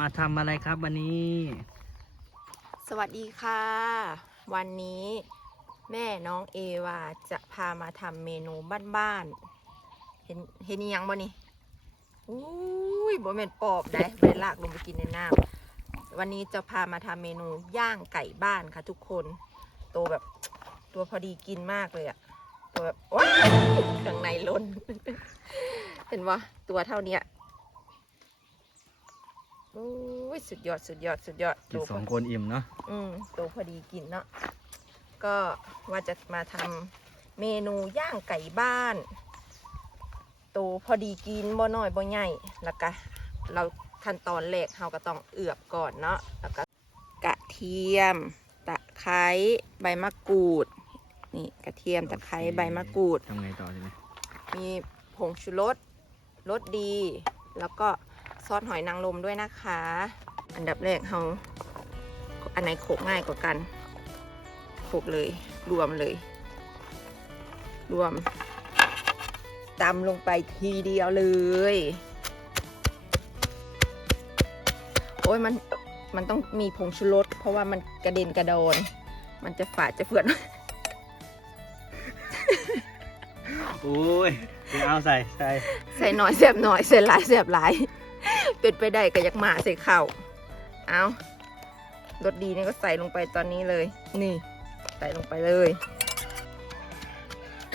มาทำอะไรครับวันนี้ สวัสดีค่ะ วันนี้แม่น้องเอวาจะพามาทำเมนูบ้านๆ เห็นเห็นยังบ่นี่อุ้ยบ่แม่นปอบได้ไปลากลงไปกินในน้ำวันนี้จะพามาทำเมนูย่างไก่บ้านค่ะทุกคนตัวแบบตัวพอดีกินมากเลยอะตัวแบบโอ๊ยข้างในล้น เห็นวะตัวเท่านี้ โอ้ยสุดยอดสุดยอดสุดยอดกินตัวสองคนอิ่มเนาะอืมตัวพอดีกินเนาะก็ว่าจะมาทำเมนูย่างไก่บ้านตัวพอดีกินบ่น้อยบ่ใหญ่แล้วก็เราขั้นตอนแรกเราก็ต้องเอือบก่อนเนาะแล้วก็กระเทียม ตะไคร้ใบมะกรูดนี่กระเทียมตะไคร้ใบมะกรูดทำไงต่อทีนี้มีผงชูรสรสดี แล้วก็ ซอสหอยนางรมด้วยนะคะ อันดับแรกเราอันไหนโขกง่ายกว่ากันโขกเลย รวมเลย รวมตำลงไปทีเดียวเลย โอ้ยมันมันต้องมีผงชูรสเพราะว่ามันกระเด็นกระโดน มันจะฝาดจะเฟือนโอ้ยเดี๋ยวเอาใส่ใส่ใส่หน่อยเสียบหน่อยใส่หลายเสียบหลาย เป็นไปได้ก็อยากหมาใส่เข่าเอารสดีนี่ก็ใส่ลงไปตอนนี้เลย นี่ ใส่ลงไปเลย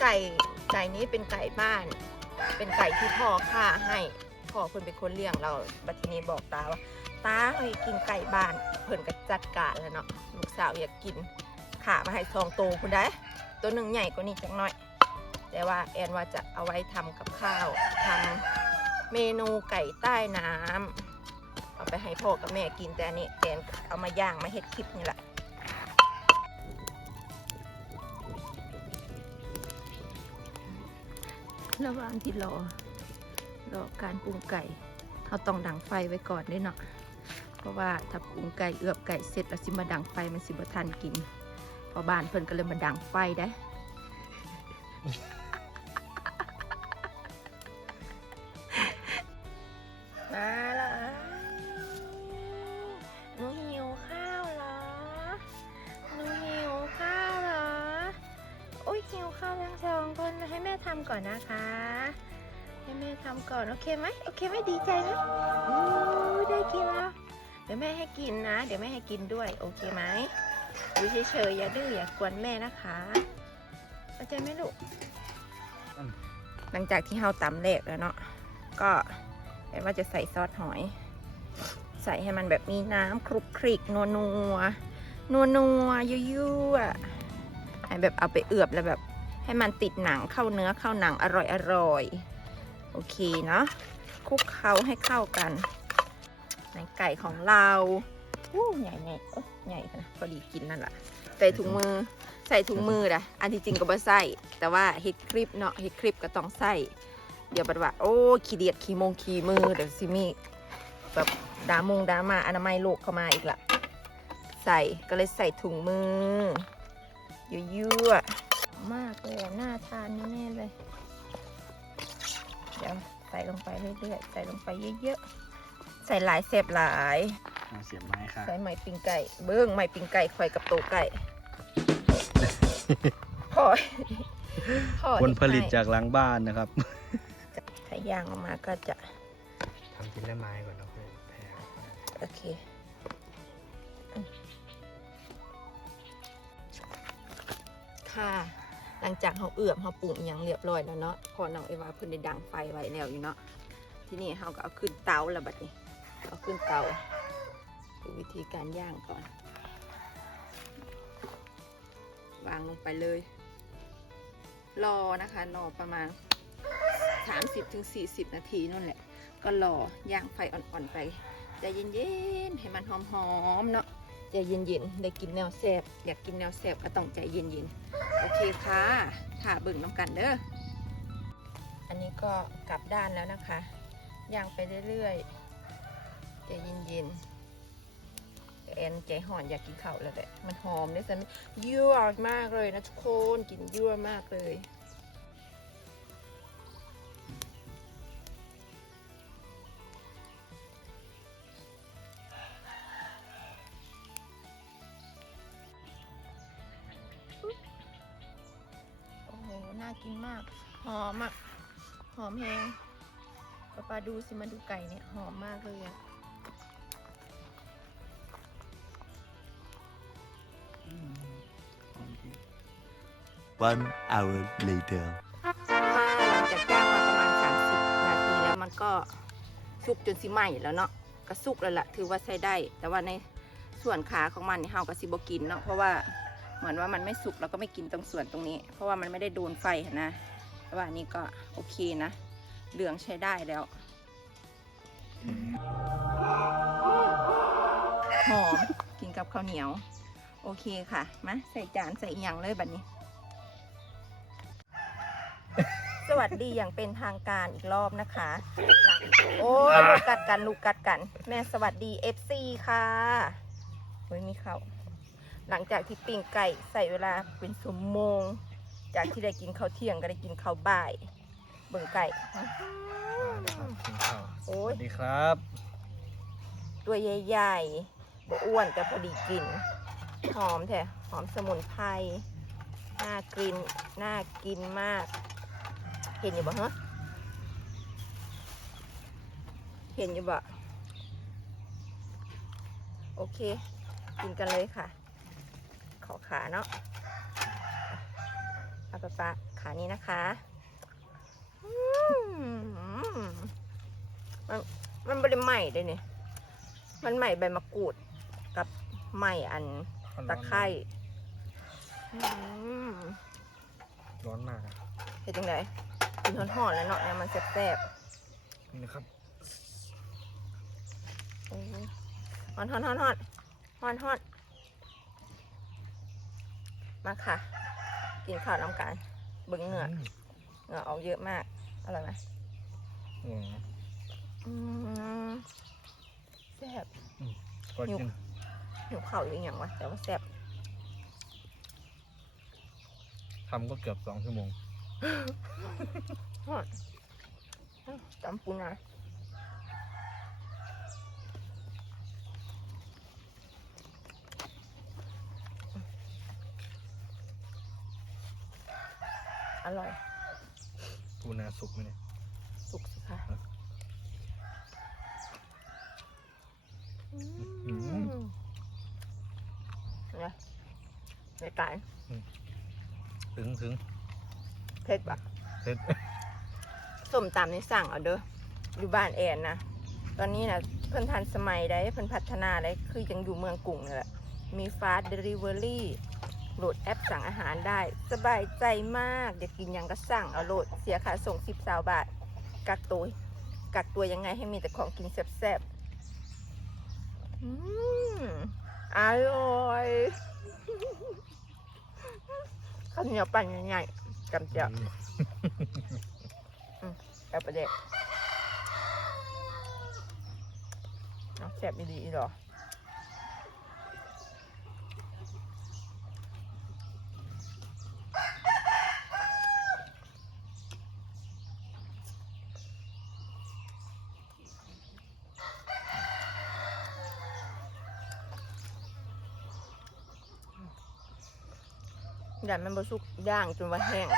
ไก่ไก่นี้เป็นไก่บ้าน เป็นไก่ที่พ่อฆ่าให้พ่อเพิ่นเป็นคนเลี้ยงเราบัดนี้บอกตาว่าตาให้กินไก่บ้านเพิ่นก็จัดการแล้วเนาะลูกสาวอยากกินขามาให้ซองโตคุณได้ตัวหนึ่งใหญ่กว่านี้จังน้อย แต่ว่าแอนว่าจะเอาไว้ทำกับข้าวทำ เมนูไก่ใต้น้ำเอาไปให้พ่อกับแม่กินแต่นนี้แอนเอามาย่างมาเฮ็ดคลิปนี่แหละระหว่างที่รอรอการปรุงไก่เราต้องดังไฟไว้ก่อนด้วยเนาะเพราะว่าถ้าปรุงไก่เอือบไก่เสร็จแล้วสิมาดังไฟมันสิบทันกินพอบ้านเพิ่นก็เลยมาดังไฟได้ มาแล้วหนูหิวข้าวเหรอหนูหิวข้าวเหรอโอ้ยหิวข้าวทั้งสองคนให้แม่ทำก่อนนะคะ ให้แม่ทำก่อนโอเคไหมโอเคไหมดีใจไหมอู้ได้กินแล้ว เดี๋ยวแม่ให้กินนะ เดี๋ยวแม่ให้กินด้วยโอเคไหมอยู่เฉยๆอย่าดื้ออย่ากวนแม่นะคะเข้าใจไหมลูก หลังจากที่เฮาตำเละแล้วเนาะก็ แอนว่าจะใส่ซอสหอย ใส่ให้มันแบบมีน้ำคลุกคลิกนัวนัวนัวนัวยั่วๆให้แบบเอาไปเอือบแล้วแบบให้มันติดหนังเข้าเนื้อเข้าหนังอร่อยอร่อยโอเคเนาะคลุกเคล้าให้เข้ากันในไก่ของเราอู้ใหญ่ใหญ่ใหญ่นะพอดีกินนั่นแหละใส่ถุงมือใส่ถุงมือนะอันที่จริงก็บ่ใส่แต่ว่าเฮ็ดคลิปเนาะเฮ็ดคลิปก็ต้องใส่ เดี๋ยวบัดว่าโอ้ขี้เดียดขี้มงขี้มือเดี๋ยวสิมีแบบดามงดามาอนามัยโลกเข้ามาอีกละใส่ก็เลยใส่ถุงมือยั่วๆมากเลยอะน่าทานแน่ๆเลย เดี๋ยวใส่ลงไปเรื่อยๆใส่ลงไปเยอะๆใส่หลายเสบหลายเอาเสียบไม้ค่ะใส่ไหมปิ้งไก่เบิ้งไหมปิ้งไก่คอยกับโตไก่พอยพอยคนผลิตจากหลังบ้านนะครับ ถ้าย่างออกมาก็จะทำกินละไม้ก่อนนะเพื่อนแพ้โอเคอืมค่ะ หลังจากเขาเอือบเขาปรุงอหย่างเรียบร้อยแล้วเนาะพอน้องเอวาเพิ่นได้ดังไฟไว้แล้วอยู่เนาะที่นี่เขาก็เอาขึ้นเตาแล้วบัดนี้เอาขึ้นเตาดูวิธีการย่างก่อน วางลงไปเลย รอนะคะรอประมาณ 30-40 นาทีนั่นแหละ ก็รอย่างไฟอ่อนๆไปใจเย็นๆให้มันหอมๆเนาะใจเย็นๆได้กินแนวแซบอยากกินแนวแซบก็ต้องใจเย็นๆโอเคค่ะถ่าเบิ่งน้ำกันเด้ออันนี้ก็กลับด้านแล้วนะคะย่างไปเรื่อยๆใจเย็นๆแอนใจห่อนอยากกินข้าวแล้วแหละมันหอมด้วยซ้ำยั่วมากเลยนะทุกคน กินยั่วมากเลย กินมาก หอมอะ หอมแฮงป้าปาดูสิมาดูไก่เนี่ย หอมมากเลยอะ One hour later. หลังจากย่างมาประมาณ 30 นาทีแล้วมันก็สุกจนสิไหม้แล้วเนาะก็สุกแล้วล่ะ ถือว่าใช้ได้ แต่ว่าในส่วนขาของมันนี่เฮาก็สิบ่กินเนาะเพราะว่า เหมือนว่ามันไม่สุกเราก็ไม่กินตรงส่วนตรงนี้ เพราะว่ามันไม่ได้โดนไฟนะแต่ว่าอันนี่ก็โอเคนะ เหลืองใช้ได้แล้วหอมกินกับข้าวเหนียว โอเคค่ะมาใส่จานใส่อหย่างเลยแบบนี้ สวัสดีอย่างเป็นทางการอีกรอบนะคะหลังโอ้ยลูกกัดกันลูกกัดกัน แม่สวัสดี FC ค่ะเฮ้ยมีเขาว หลังจากที่ปิ้งไก่ใส่เวลาเป็นชั่วโมง จากที่ได้กินข้าวเที่ยงก็ได้กินข้าวบ่าย เบิ่งไก่นะครับกินข้าวโอ้สยวัสดีครับ ตัวใหญ่ๆบ่อ้วนแต่พอดีกิน หอมแท้หอมสมุนไพรน่ากินน่ากินมาก เห็นอยู่บ่ฮะเห็นอยู่บ่โอเค กินกันเลยค่ะ ขอขาเนาะเอาปะปะขานี้นะคะอืมมันมันบริใหม่เลยเนี่ยมันใหม่ใบมะกรูดกับใหม่อันตะไคร้อืมร้อนมากอะเห็นจังไดกินห่อนๆแล้วเนาะเนี่ยมันแซ่บนี่นะครับๆโอ้ยฮอนฮอนฮอนฮอนฮอนฮอน มาค่ะ กินข้าวน้ำกันเบิ้งเหงื่อเหงื่อออกเยอะมากอร่อยไหมอืมอืมแซ่บก็กิน หิวข้าวอยู่อหย่างวะแต่ว่าแซ่บทำก็เกือบสองชั่วโมงฮอนอ้าวตำปูนา ร่อย ปูนาสุกไหมเนี่ย สุกสิค่ะครับอือืมมเนี่ยในการถึงถึงเผ็ดปะเสร็จส้มตำนี่สั่งเอาเด้ออยู่บ้านแอนนะตอนนี้นะเพิ่นทันสมัยได้เพิ่นพัฒนาได้คือยังอยู่เมืองกรุงนี่แหละมีฟาสต์เดลิเวอรี่ โหลดแอปสั่งอาหารได้ สบายใจมากอยากกินหยังก็สั่งเอาโหลดเสียค่าส่งสิบสาบาท กักตัวกักตัวยังไงให้มีแต่ของกินแซ่บๆอืมอร่อยข้าวเหนียวปั่นใหญ่ๆกับเจียวแอบประเด็กเอาแสบดีๆหรอ ด่านมันบสุกย่างจนว่าแห้ง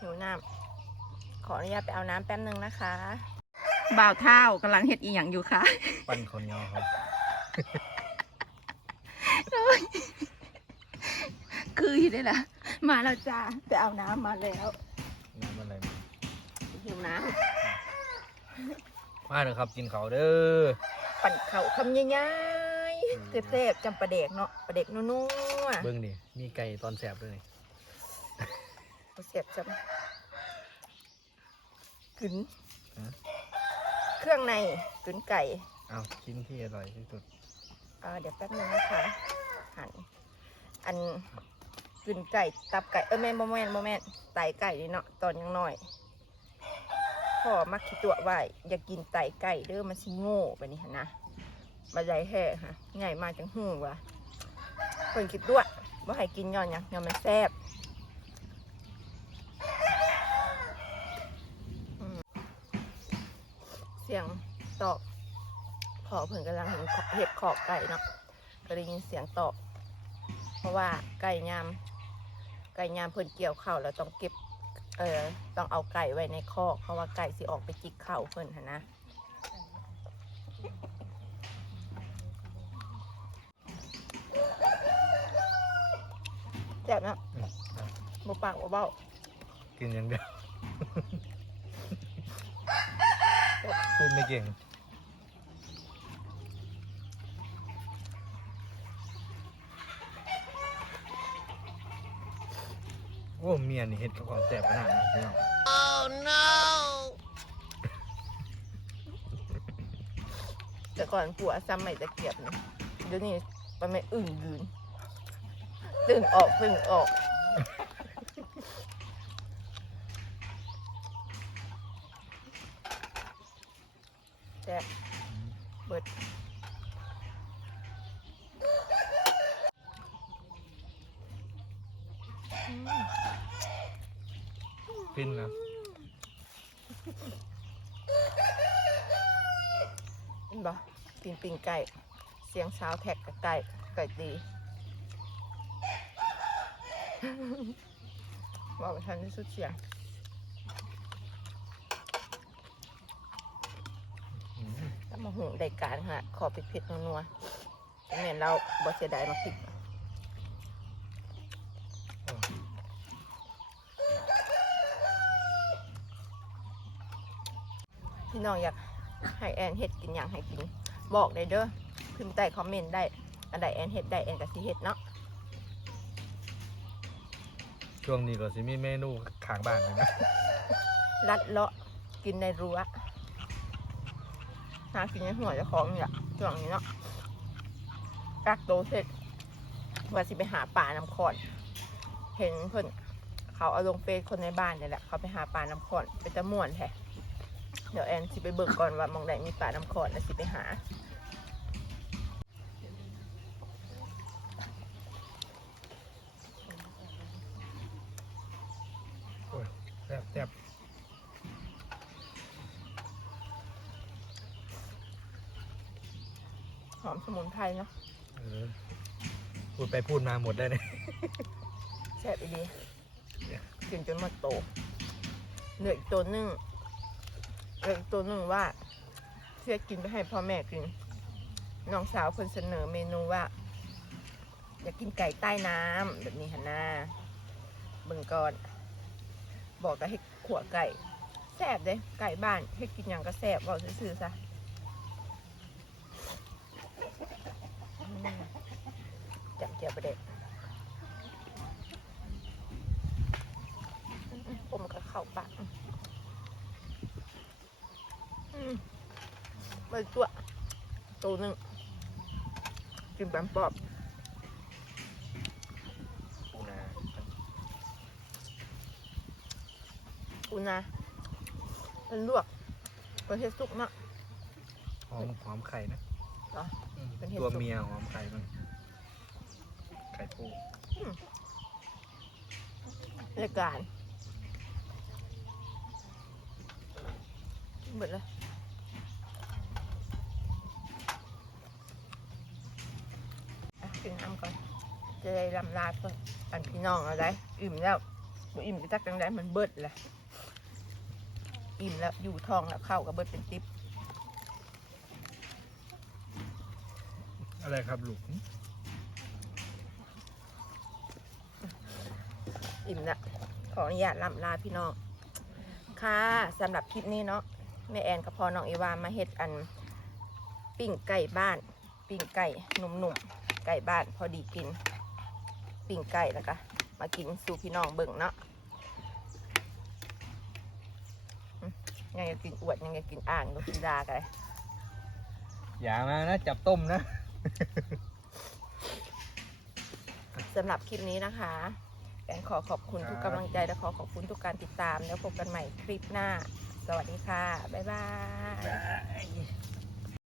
หิวน้ำขออนุญาตไปเอาน้ำแป๊บนึงนะคะ บ่าวเท่ากำลังเห็ดอีหยังอยู่ค่ะปั้นข้าวเหนียวครับ คืออยู่ได้ละมาแล้วจ้าไปเอาน้ำมาแล้วน้ำอะไรมาหิวน้ มาเลยครับกินเขาวเด้อำปั่นเขาวคำใหญ่ๆเทพๆจำปลาเด็กเนาะปลาเด็กนัวเบิ้งดิมีไก่ตอนแสบด้วยนี่ๆเสียบจำกึนเครื่องในกึนไก่เอาชิ้นที่อร่อยที่สุดเอ่อเดี๋ยวแป๊บนึงนะคะหันอันกึนไก่ตับไก่เออแม่นโมแมนโมแมนไตไก่นี่เนาะตอนยังน้อย พ่อมักคิดตัวไว้อย่ากินไตไก่เด้อมันสิโง่ไปนี่นะมาใหญ่แห่ฮะใหญ่มาจังหูวะเพิ่นคิดด้วยว่าให้กินย้อนยังย้อนมันแซ่บเสียงตอกพอเพิ่นกำลังเห็นเห็ดขอกไก่เนาะก็ได้ยินเสียงตอบเพราะว่าไก่ยามไก่ยามเพิ่นเกี่ยวเข้าแล้วต้องเก็บ เอ่อต้องเอาไก่ไว้ในคอกเพราะว่าไก่สิออกไปจิกข้าวเพิ่นหันนะแซ่บนะอืมครับบ่ปากบ่เบ้ากินอย่างเดียวพูดไม่เก่ง อ้เมียนี่เห็ดกับของแสบขนาดนี้พี่น้องแต่ก่อนผัวซ้ำใหม่ตะเกียบนะเดี๋ยวนี้มันไม่อึ่งยืนตึงออกตึงออกแต่เบิด ฟินนะเห็นบ่ปิงปิงไก่ เสียงเช้าแท็กกับไก่ไก่ตีบอกไปทันที่สุดเสียงอืมถ้ามาหุงได้การค่ะขอเผ็ดๆนัวๆแต่แม่นเราบ่เสียดายมาพริก โอ้ พี่น้องอยากให้แอนเฮ็ดกินอย่างให้กิน บอกได้เด้อพิมพ์ใต้คอมเมนต์ได้อันใดแอนเฮ็ดได้แอนก็สิเฮ็ดเนาะช่วงนี้ก็สิมีเมนูข้างบ้านเลยนะ ลัดเลาะกินในรั้วหากินในหัวเจะของนี่แหละช่วงนี้เนาะกักโตเสร็จว่าสิไปหาป่าน้ำขอนเห็นเพิ่นเขาเอาลงเฟซคนในบ้านนี่แหละ เขาไปหาป่าน้ำขอนไปตะม่วนแท้ เดี๋ยวแอนสิไปเบิกก่อนว่ามองใดมีป่าน้ำขอนแล้วสิไปหา โอ้ยแซ่บแซ่บหอมสมุนไพรเนาะเออพูดไปพูดมาหมดได้เลย แซ่บอีดีกินจนหมดโตเหลืออีกตัวหนึง เออตัวหนึงว่าเพื่อกินไปให้พ่อแม่กินน้องสาวเพิ่นเสนอเมนูว่า อยากกินไก่ใต้น้ำแบบนี้ฮะนาเบิ่งก่อน บอกก็ให้ขวไก่แซ่บเด้ไก่บ้านให้กินอย่างก็แซ่บบอกซื่อๆซะจับเจียวประเด็ดผมก็เข้าปาก อืมอืมไปตัวตัวหนึ่งกินแปมปอบปูนาอุนาเป็นลวกเป็นเฮ็ดสุกเนาะหอมหอมไข่นะเหรออืมเป็นเห็ดตัวสุกเมียหอมไข่มันไข่ปูรายการหมดเลยอะกินน้ำก่อน จะได้ลำลาเพื่อนอันพี่น้องเอาได้อิ่มแล้วบ่อิ่มจะจักจังได้มันเบิดแหละอิ่มแล้วอยู่ท้องแล้วเข้ากับเบิดเป็นติ๊บอะไรครับลูกอิ่มแล้วขออนุญาตลำลาพี่น้อง ค่ะสำหรับคลิปนี้เนาะแม่แอนกับพอน้องอีวามาเฮ็ดอันปิ้งไก่บ้าน ปิ้งไก่หนุ่มๆไก่บ้านพอดีกิน ปิ้งไก่แล้วก็มากินสู่พี่น้องเบิ่งเนาะอืมยังจะกินอวดยังจะกินอ่างดูกีฬากันเลยอย่ามานะจับต้มนะ สำหรับคลิปนี้นะคะแอนขอขอบคุณทุกกำลังใจและขอขอบคุณทุกการติดตาม แล้วพบกันใหม่คลิปหน้า สวัสดีค่ะ บ๊ายบาย